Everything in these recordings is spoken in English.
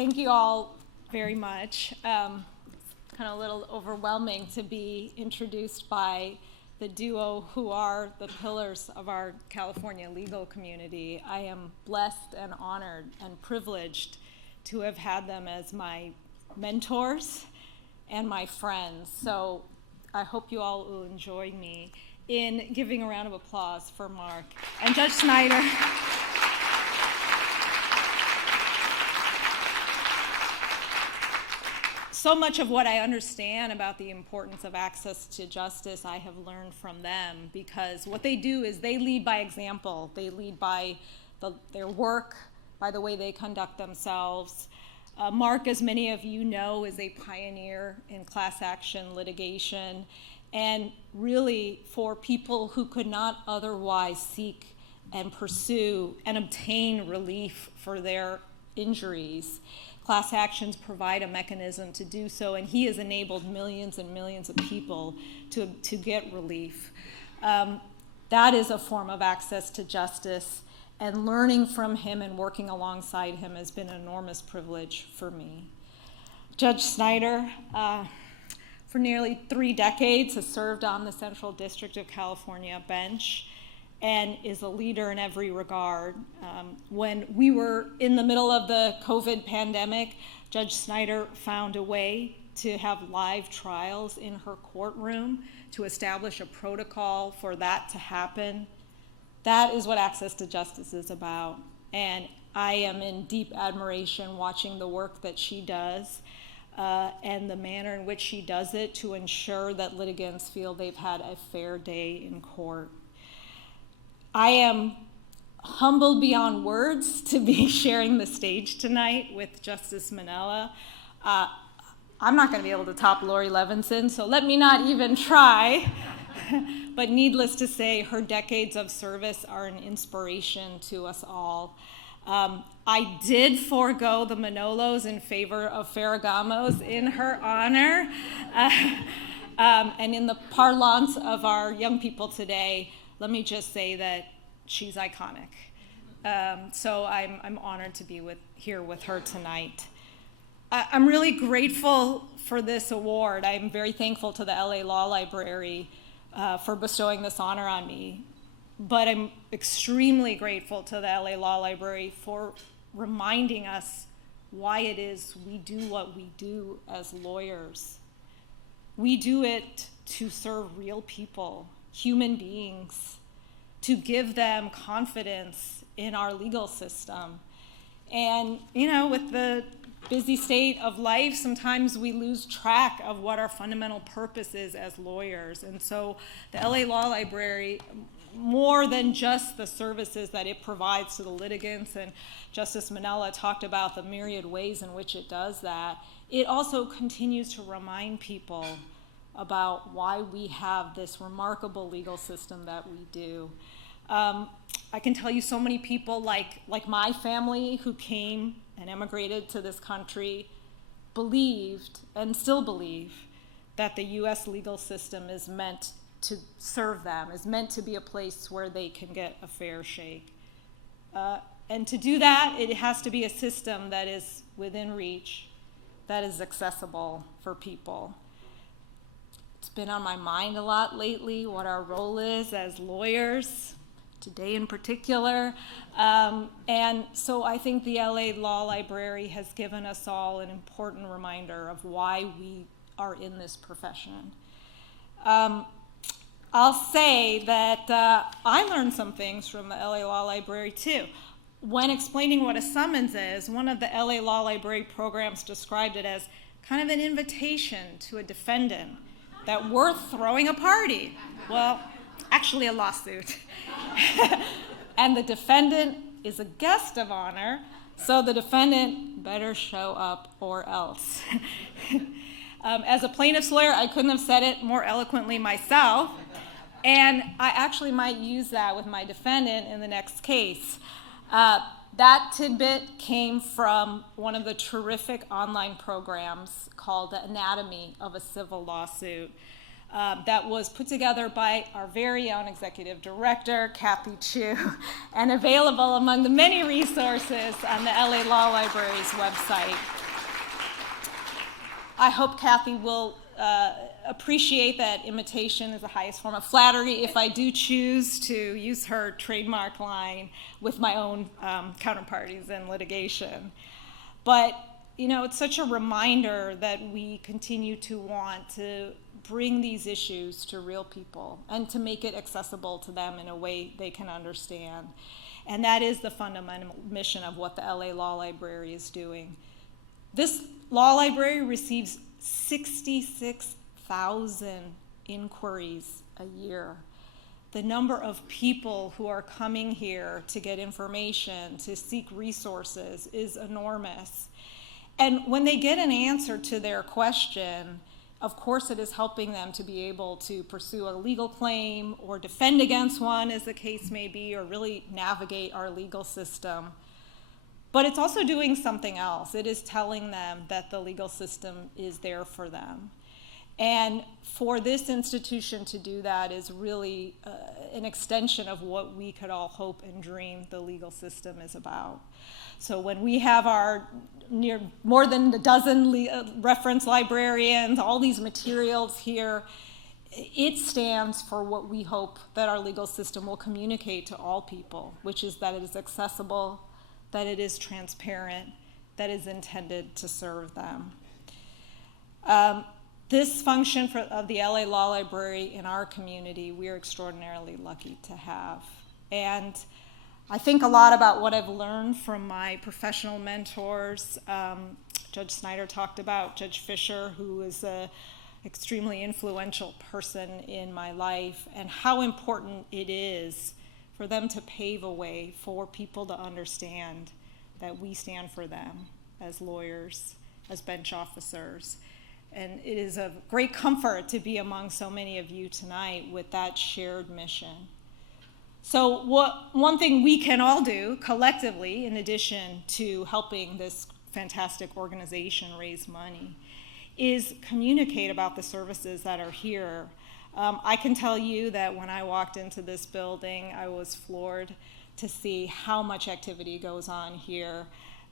Thank you all very much. Kind of a little overwhelming to be introduced by the duo who are the pillars of our California legal community. I am blessed and honored and privileged to have had them as my mentors and my friends. So I hope you all will join me in giving a round of applause for Mark and Judge Snyder. So much of what I understand about the importance of access to justice I have learned from them, because what they do is they lead by example. They lead by their work, by the way they conduct themselves. Mark, as many of you know, is a pioneer in class action litigation, and really for people who could not otherwise seek and pursue and obtain relief for their injuries. Class actions provide a mechanism to do so, and he has enabled millions and millions of people to get relief. That is a form of access to justice, and learning from him and working alongside him has been an enormous privilege for me. Judge Snyder, for nearly 3 decades, has served on the Central District of California bench and is a leader in every regard. When we were in the middle of the COVID pandemic, Judge Snyder found a way to have live trials in her courtroom to establish a protocol for that to happen. That is what access to justice is about. And I am in deep admiration watching the work that she does and the manner in which she does it to ensure that litigants feel they've had a fair day in court. I am humbled beyond words to be sharing the stage tonight with Justice Minella. I'm not going to be able to top Lori Levinson, so let me not even try. But needless to say, her decades of service are an inspiration to us all. I did forego the Manolos in favor of Ferragamos in her honor. And in the parlance of our young people today, let me just say that she's iconic. So I'm honored to be here with her tonight. I'm really grateful for this award. I'm very thankful to the LA Law Library for bestowing this honor on me. But I'm extremely grateful to the LA Law Library for reminding us why it is we do what we do as lawyers. We do it to serve real people, human beings, to give them confidence in our legal system. And, with the busy state of life, sometimes we lose track of what our fundamental purpose is as lawyers. And so the LA Law Library, more than just the services that it provides to the litigants, and Justice Minella talked about the myriad ways in which it does that, it also continues to remind people about why we have this remarkable legal system that we do. I can tell you so many people like my family who came and emigrated to this country believed and still believe that the US legal system is meant to serve them, is meant to be a place where they can get a fair shake. And to do that, it has to be a system that is within reach, that is accessible for people. It's been on my mind a lot lately what our role is as lawyers, today in particular. And so I think the LA Law Library has given us all an important reminder of why we are in this profession. I'll say that I learned some things from the LA Law Library too. When explaining what a summons is, one of the LA Law Library programs described it as kind of an invitation to a defendant that we're throwing a party. Well, actually a lawsuit. And the defendant is a guest of honor, so the defendant better show up or else. As a plaintiff's lawyer, I couldn't have said it more eloquently myself, and I actually might use that with my defendant in the next case. That tidbit came from one of the terrific online programs called The Anatomy of a Civil Lawsuit. that was put together by our very own executive director, Kathy Chu, and available among the many resources on the LA Law Library's website. I hope Kathy will appreciate that imitation is the highest form of flattery if I do choose to use her trademark line with my own counterparties in litigation. But, you know, it's such a reminder that we continue to want to bring these issues to real people and to make it accessible to them in a way they can understand. And that is the fundamental mission of what the LA Law Library is doing. This law library receives 66,000 inquiries a year. The number of people who are coming here to get information, to seek resources is enormous. And when they get an answer to their question, of course it is helping them to be able to pursue a legal claim or defend against one, as the case may be, or really navigate our legal system. But it's also doing something else. It is telling them that the legal system is there for them. And for this institution to do that is really an extension of what we could all hope and dream the legal system is about. So when we have our more than a dozen reference librarians, all these materials here, it stands for what we hope that our legal system will communicate to all people, which is that it is accessible, that it is transparent, that is intended to serve them. This function of the LA Law Library in our community, we are extraordinarily lucky to have. And I think a lot about what I've learned from my professional mentors. Judge Snyder talked about Judge Fisher, who is an extremely influential person in my life, and how important it is for them to pave a way for people to understand that we stand for them as lawyers, as bench officers. And it is a great comfort to be among so many of you tonight with that shared mission. So one thing we can all do collectively, in addition to helping this fantastic organization raise money, is communicate about the services that are here. I can tell you that when I walked into this building, I was floored to see how much activity goes on here.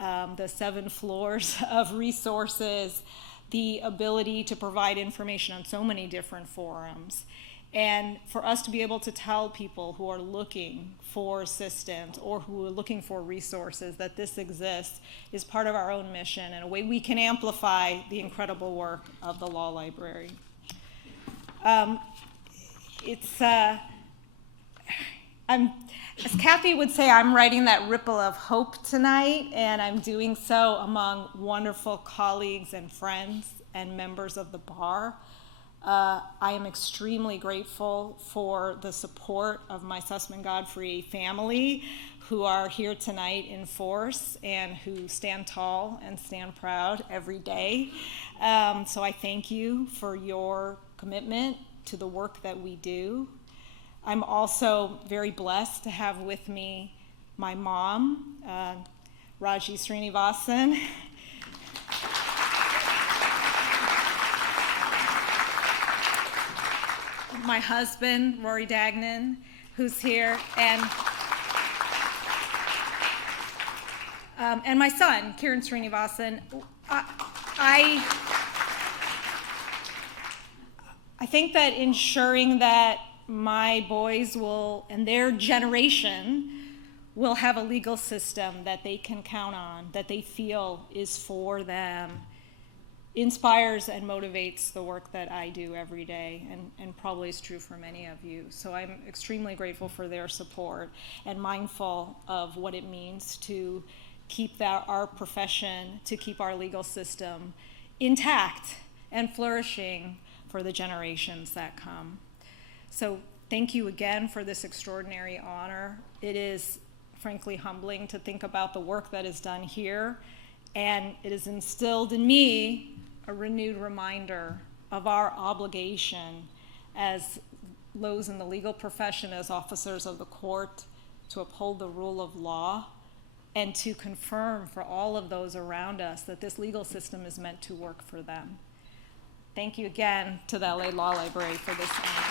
The 7 floors of resources, the ability to provide information on so many different forums. And for us to be able to tell people who are looking for assistance or who are looking for resources that this exists is part of our own mission and a way we can amplify the incredible work of the law library. As Kathy would say, I'm writing that ripple of hope tonight, and I'm doing so among wonderful colleagues and friends and members of the bar. I am extremely grateful for the support of my Sussman Godfrey family, who are here tonight in force and who stand tall and stand proud every day. So I thank you for your commitment to the work that we do. I'm also very blessed to have with me my mom, Raji Srinivasan. My husband, Rory Dagnan, who's here, and my son, Kiran Srinivasan. I think that ensuring that my boys will, and their generation, will have a legal system that they can count on, that they feel is for them, inspires and motivates the work that I do every day, and probably is true for many of you. So I'm extremely grateful for their support and mindful of what it means to keep our profession, to keep our legal system intact and flourishing for the generations that come. So thank you again for this extraordinary honor. It is frankly humbling to think about the work that is done here, and it has instilled in me a renewed reminder of our obligation as those in the legal profession, as officers of the court, to uphold the rule of law and to confirm for all of those around us that this legal system is meant to work for them. Thank you again to the LA Law Library for this.